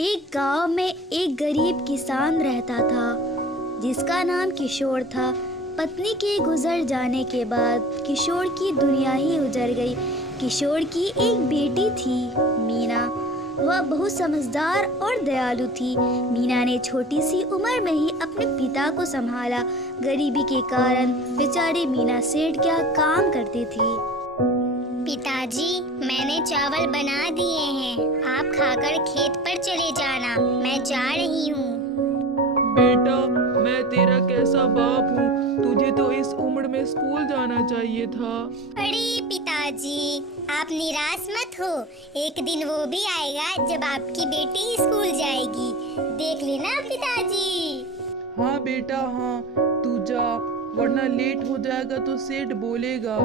एक गांव में एक गरीब किसान रहता था जिसका नाम किशोर था। पत्नी के गुजर जाने के बाद किशोर की दुनिया ही उजड़ गई। किशोर की एक बेटी थी मीना। वह बहुत समझदार और दयालु थी। मीना ने छोटी सी उम्र में ही अपने पिता को संभाला। गरीबी के कारण बेचारी मीना सेठ क्या काम करती थी। पिताजी, मैंने चावल बना दिए हैं, आप खाकर खेत पर चले जाना, मैं जा रही हूँ। बेटा, मैं तेरा कैसा बाप हूँ, तुझे तो इस उम्र में स्कूल जाना चाहिए था। अरे पिताजी, आप निराश मत हो, एक दिन वो भी आएगा जब आपकी बेटी स्कूल जाएगी, देख लेना पिताजी। हाँ बेटा हाँ, तू जा, वरना लेट हो जाएगा तो सेठ बोलेगा।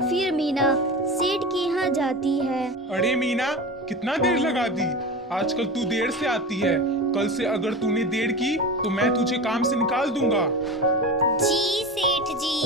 फिर मीना सेठ के यहाँ जाती है। अरे मीना, कितना देर लगा दी, आजकल तू देर से आती है। कल से अगर तूने देर की तो मैं तुझे काम से निकाल दूंगा। जी सेठ जी।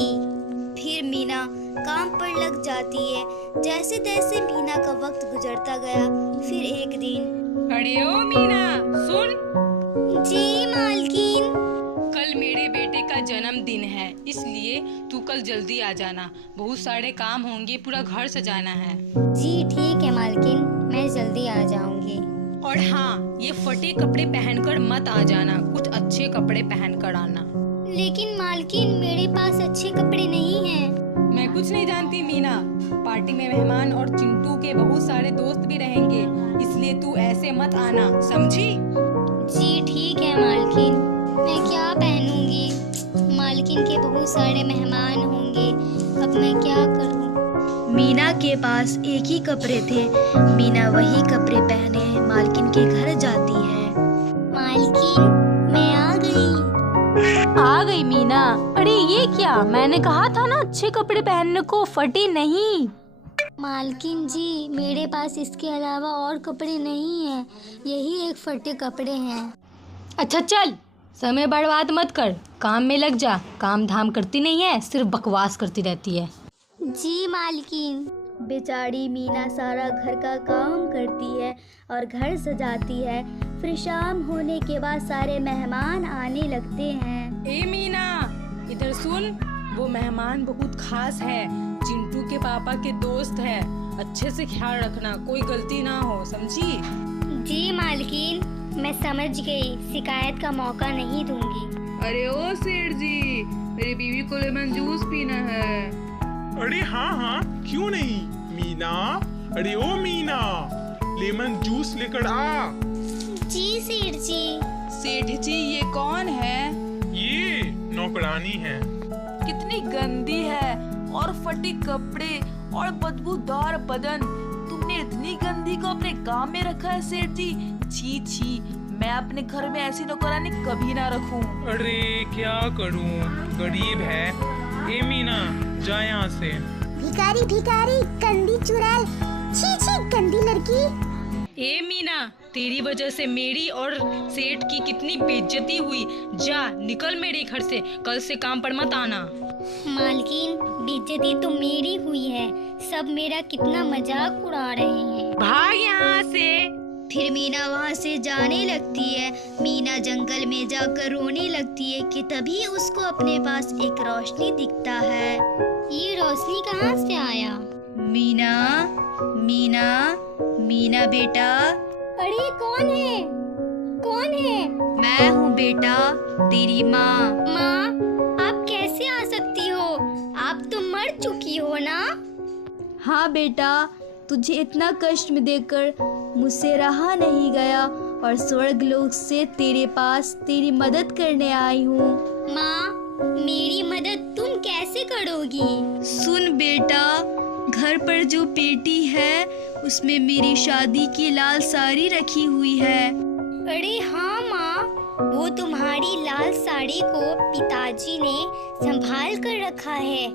फिर मीना काम पर लग जाती है। जैसे तैसे मीना का वक्त गुजरता गया। फिर एक दिन, अरे ओ मीना, सुन, जी मालकिन। कल मेरे बेटे का जन्मदिन है, इसलिए तू कल जल्दी आ जाना, बहुत सारे काम होंगे, पूरा घर सजाना है। जी ठीक है मालकिन, मैं जल्दी आ जाऊंगी। और हाँ, ये फटे कपड़े पहनकर मत आ जाना, कुछ अच्छे कपड़े पहनकर आना। लेकिन मालकिन, मेरे पास अच्छे कपड़े नहीं हैं। मैं कुछ नहीं जानती मीना, पार्टी में मेहमान और चिंटू के बहुत सारे दोस्त भी रहेंगे, इसलिए तू ऐसे मत आना, समझी? जी ठीक है मालकिन, मैं क्या पहनूंगी, मालकिन के बहुत सारे मेहमान होंगे, अब मैं क्या करूं? मीना के पास एक ही कपड़े थे। मीना वही कपड़े पहने मालकिन के घर जाती है। मालकिन, मैं आ गई मीना। अरे ये क्या, मैंने कहा था ना अच्छे कपड़े पहनने को, फटी नहीं। मालकिन जी, मेरे पास इसके अलावा और कपड़े नहीं हैं, यही एक फटे कपड़े हैं। अच्छा चल, समय बर्बाद मत कर, काम में लग जा। काम धाम करती नहीं है, सिर्फ बकवास करती रहती है। जी मालकिन। बेचारी मीना सारा घर का काम करती है और घर सजाती है। फिर शाम होने के बाद सारे मेहमान आने लगते हैं। ए मीना, इधर सुन, वो मेहमान बहुत खास है, चिंटू के पापा के दोस्त है, अच्छे से ख्याल रखना, कोई गलती ना हो, समझी? जी मालकिन, मैं समझ गई, शिकायत का मौका नहीं दूंगी। अरे ओ सेठ जी, मेरी बीवी को लेमन जूस पीना है। अरे हाँ हाँ, क्यों नहीं मीना। अरे ओ मीना, लेमन जूस लेकर आ। जी सेठ जी। सेठ जी, ये कौन है? ये नौकरानी है। कितनी गंदी है, और फटे कपड़े और बदबूदार बदन, तुमने इतनी गंदी को अपने काम में रखा है सेठ जी। छी छी, मैं अपने घर में ऐसी नौकरानी कभी ना रखूं। अरे क्या करूं, गरीब है। ए मीना, जा यहाँ से। भिखारी भिखारी, गंदी चुड़ैल, छी छी गंदी लड़की। ए मीना, तेरी वजह से मेरी और सेठ की कितनी बेइज्जती हुई, जा निकल मेरे घर से, कल से काम पर मत आना। मालकिन, बेइज्जती तो मेरी हुई है, सब मेरा कितना मजाक उड़ा रहे हैं। भाग यहाँ से। फिर मीना वहाँ से जाने लगती है। मीना जंगल में जाकर रोने लगती है कि तभी उसको अपने पास एक रोशनी दिखता है। ये रोशनी कहाँ से आया? मीना, मीना, मीना बेटा। अरे कौन है? कौन है? मैं हूँ बेटा, तेरी माँ। माँ, आप कैसे आ सकती हो? आप तो मर चुकी हो ना? हाँ बेटा, तुझे इतना कष्ट में देखकर मुझसे रहा नहीं गया और स्वर्ग लोक से तेरे पास तेरी मदद करने आई हूँ। माँ, मेरी मदद तुम कैसे करोगी? सुन बेटा, घर पर जो पेटी है उसमें मेरी शादी की लाल साड़ी रखी हुई है। अरे हाँ माँ, वो तुम्हारी लाल साड़ी को पिताजी ने संभाल कर रखा है,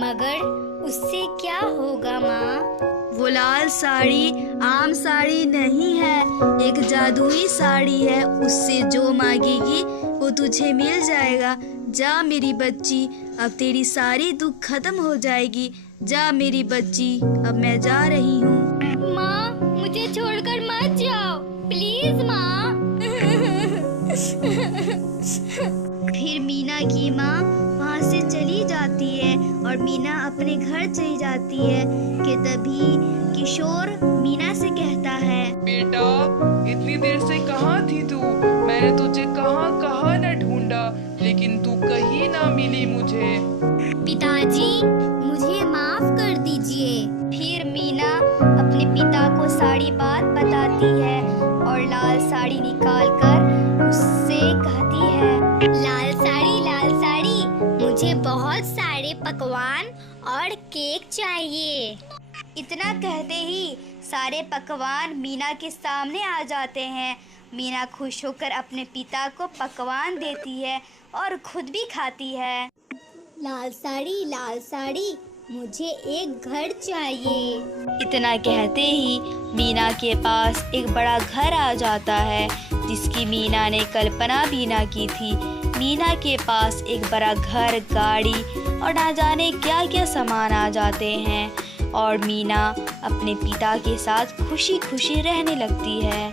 मगर उससे क्या होगा माँ? वो लाल साड़ी आम साड़ी नहीं है, एक जादुई साड़ी है। उससे जो मांगेगी वो तुझे मिल जाएगा। जा मेरी बच्ची, अब तेरी सारी दुख खत्म हो जाएगी। जा मेरी बच्ची, अब मैं जा रही हूँ। माँ, मुझे छोड़कर मत जाओ, प्लीज माँ। फिर मीना की माँ वहाँ से चली जाती है और मीना अपने घर चली जाती है कि तभी किशोर मीना से कहता है, बेटा इतनी देर से कहाँ थी तू? मैंने तुझे कहाँ कहाँ न ढूंढा, लेकिन तू कहीं ना मिली मुझे। पिताजी मुझे माफ कर दीजिए। फिर मीना अपने पिता को सारी बात बताती है और लाल साड़ी निकालकर उससे कहती है, लाल साड़ी, मुझे बहुत सारे पकवान और केक चाहिए। इतना कहते ही सारे पकवान मीना के सामने आ जाते हैं। मीना खुश होकर अपने पिता को पकवान देती है और खुद भी खाती है। लाल साड़ी, मुझे एक घर चाहिए। इतना कहते ही मीना के पास एक बड़ा घर आ जाता है जिसकी मीना ने कल्पना भी ना की थी। मीना के पास एक बड़ा घर, गाड़ी और ना जाने क्या क्या सामान आ जाते हैं और मीना अपने पिता के साथ खुशी खुशी रहने लगती है।